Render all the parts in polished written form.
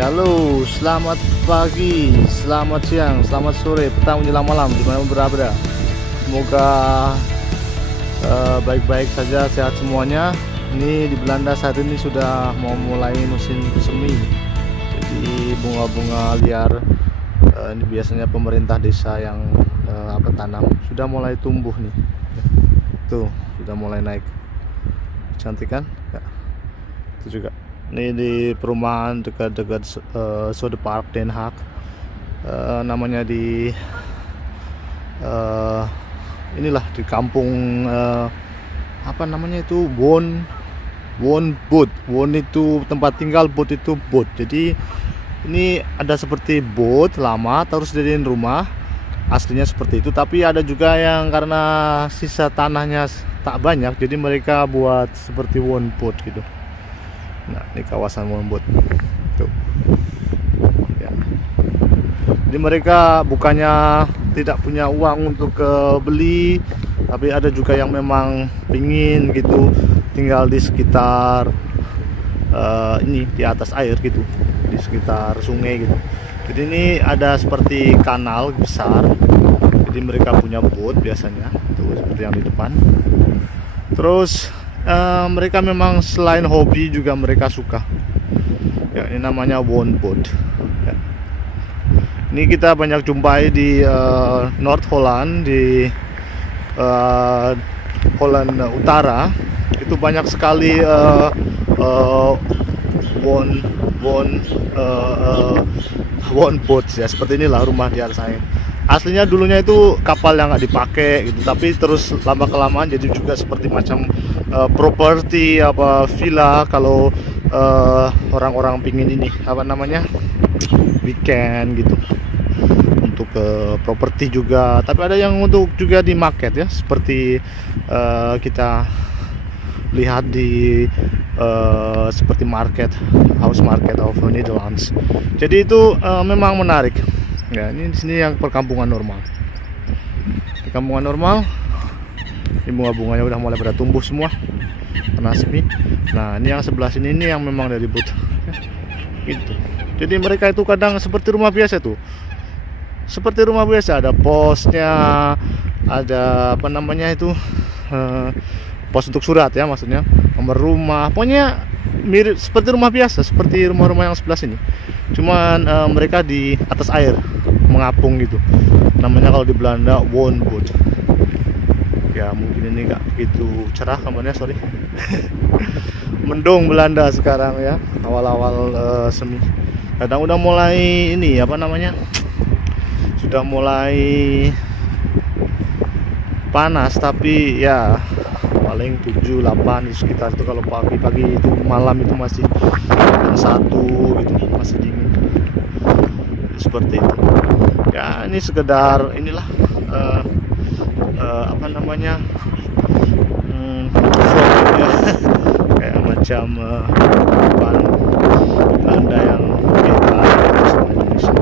Halo, selamat pagi, selamat siang, selamat sore, petang menjelang malam, dimanapun berada. Semoga baik-baik saja, sehat semuanya. Ini di Belanda saat ini sudah mau mulai musim semi. Jadi bunga-bunga liar, ini biasanya pemerintah desa yang tanam, sudah mulai tumbuh nih. Tuh, sudah mulai naik. Cantik kan? Ya. Itu juga. Ini di perumahan dekat-dekat Zuiderpark Den Haag, namanya di inilah di kampung apa namanya itu Woonboot. Woon itu tempat tinggal, boot itu boat. Jadi ini ada seperti boat lama terus jadiin rumah, aslinya seperti itu. Tapi ada juga yang karena sisa tanahnya tak banyak, jadi mereka buat seperti Woonboot gitu. Nah, ini kawasan Woonboot tuh ya. Jadi mereka bukannya tidak punya uang untuk beli, tapi ada juga yang memang pingin gitu tinggal di sekitar ini di atas air gitu, di sekitar sungai gitu. Jadi ini ada seperti kanal besar, jadi mereka punya boat biasanya tuh seperti yang di depan. Terus mereka memang selain hobi juga mereka suka ya, ini namanya Woonboot ya. Ini kita banyak jumpai di North Holland, di Holland Utara. Itu banyak sekali Woonboot ya, seperti inilah rumah di atas air. Aslinya dulunya itu kapal yang nggak dipakai gitu, tapi terus lama kelamaan jadi juga seperti macam properti apa villa kalau orang-orang pingin ini apa namanya weekend gitu, untuk properti juga. Tapi ada yang untuk juga di market ya, seperti kita lihat di seperti house market of Netherlands. Jadi itu memang menarik. Ya, ini di sini yang perkampungan normal. Di kampungan normal, ini bunga-bunganya udah mulai pada tumbuh semua, kena semi. Nah, ini yang sebelah sini ini yang memang dari but. Gitu. Jadi mereka itu kadang seperti rumah biasa tuh. Seperti rumah biasa, ada posnya, ada apa namanya itu pos untuk surat ya, maksudnya nomor rumah. Pokoknya mirip seperti rumah biasa, seperti rumah-rumah yang sebelah sini. Cuman mereka di atas air mengapung gitu. Namanya kalau di Belanda Woonboot. Ya mungkin ini nggak begitu cerah kamarnya, sorry. Mendung Belanda sekarang ya, awal-awal semi. Kadang udah mulai ini apa namanya, sudah mulai panas, tapi ya paling 7, 8 di sekitar itu. Kalau pagi-pagi itu, malam itu masih jam 1 gitu, masih dingin. Seperti itu. Ya ini sekedar inilah apa namanya ya. Kayak macam Belanda yang kita sama Indonesia.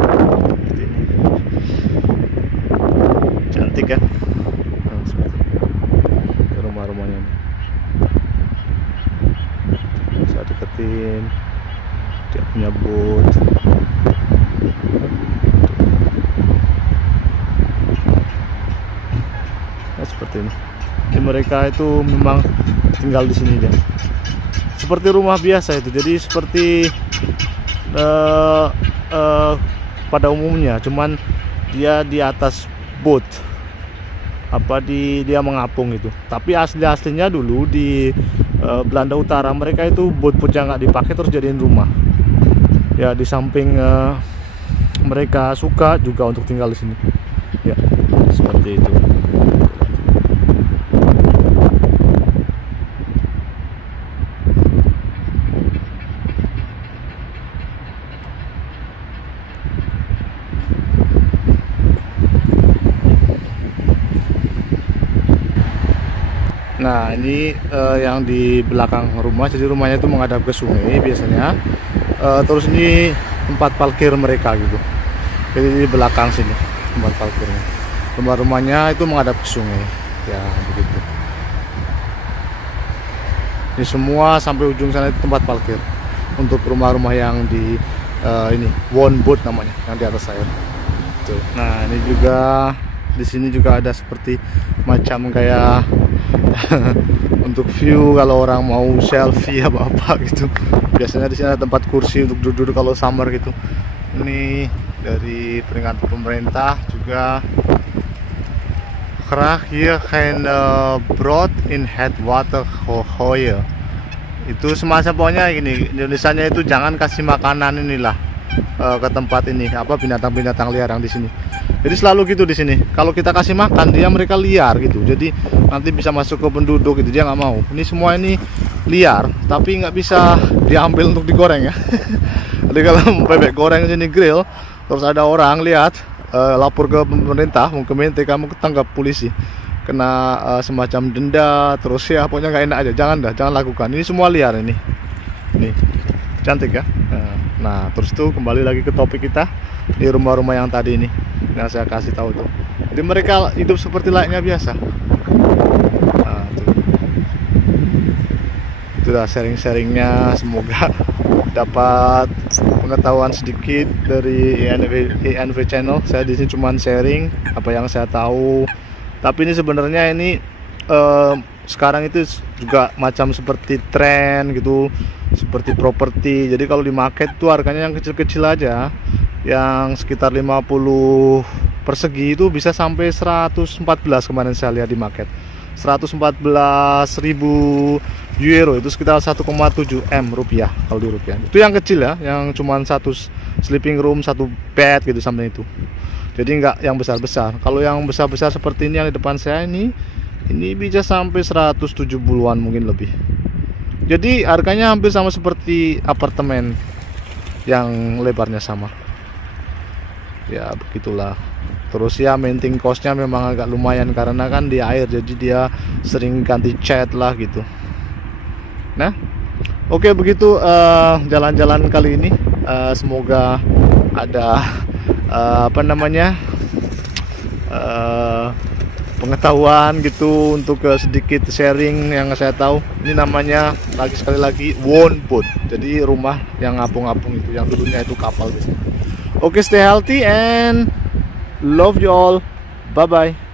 Seperti ini. Cantik ya. Rumah-rumahnya bisa deketin, dia punya boat. Nah, seperti ini. Jadi mereka itu memang tinggal di sini deh. Seperti rumah biasa itu. Jadi seperti pada umumnya, cuman dia di atas boat. Dia mengapung itu. Tapi aslinya dulu di Belanda Utara mereka itu boat-boat yang nggak dipakai terus jadiin rumah. Ya di samping mereka suka juga untuk tinggal di sini. Ya seperti itu. Nah ini yang di belakang rumah, jadi rumahnya itu menghadap ke sungai biasanya. Terus ini tempat parkir mereka gitu. Jadi di belakang sini tempat parkirnya. Rumah-rumahnya itu menghadap ke sungai. Ya begitu. Ini semua sampai ujung sana itu tempat parkir untuk rumah-rumah yang di ini one boat namanya yang di atas air. Tuh. Nah ini juga di sini juga ada seperti macam kayak untuk view kalau orang mau selfie apa gitu. Biasanya di sini ada tempat kursi untuk duduk kalau summer gitu. Ini dari peringatan pemerintah juga. Graag hier geen brood in het water gooien. Itu semacam pokoknya gini, Indonesianya itu jangan kasih makanan inilah ke tempat ini apa binatang-binatang liar yang di sini. Jadi selalu gitu di sini. Kalau kita kasih makan mereka liar gitu. Jadi nanti bisa masuk ke penduduk gitu, dia nggak mau. Ini semua ini liar, tapi nggak bisa diambil untuk digoreng ya. Jadi kalau bebek goreng sini grill, terus ada orang lihat, lapor ke pemerintah, mungkin kamu ketangkap polisi, kena semacam denda, terus ya pokoknya nggak enak aja. Jangan lakukan. Ini semua liar ini. Nih, cantik ya. Nah, terus tuh kembali lagi ke topik kita di rumah-rumah yang tadi ini yang saya kasih tahu tuh. Jadi mereka hidup seperti layaknya biasa. Nah, itu dah sharing-sharingnya, semoga dapat pengetahuan sedikit dari INV channel. Saya di sini cuman sharing apa yang saya tahu. Tapi ini sebenarnya ini sekarang itu juga macam seperti tren gitu, seperti properti. Jadi kalau di market tuh harganya yang kecil-kecil aja, yang sekitar 50 persegi itu bisa sampai 114 kemarin saya lihat di market. 114.000 euro itu sekitar 1,7 M rupiah kalau di rupiah. Itu yang kecil ya, yang cuman satu sleeping room, satu bed gitu sampai itu. Jadi nggak yang besar-besar. Kalau yang besar-besar seperti ini yang di depan saya ini bisa sampai 170-an mungkin lebih. Jadi harganya hampir sama seperti apartemen yang lebarnya sama. Ya begitulah. Terus ya maintenance cost-nya memang agak lumayan karena kan di air, jadi dia sering ganti cat lah gitu. Nah, oke begitu jalan-jalan kali ini. Semoga ada pengetahuan gitu untuk sedikit sharing yang saya tahu. Ini namanya sekali lagi one boat. Jadi rumah yang ngapung-ngapung itu, yang dulunya itu kapal biasanya. Oke, stay healthy and love you all. Bye bye.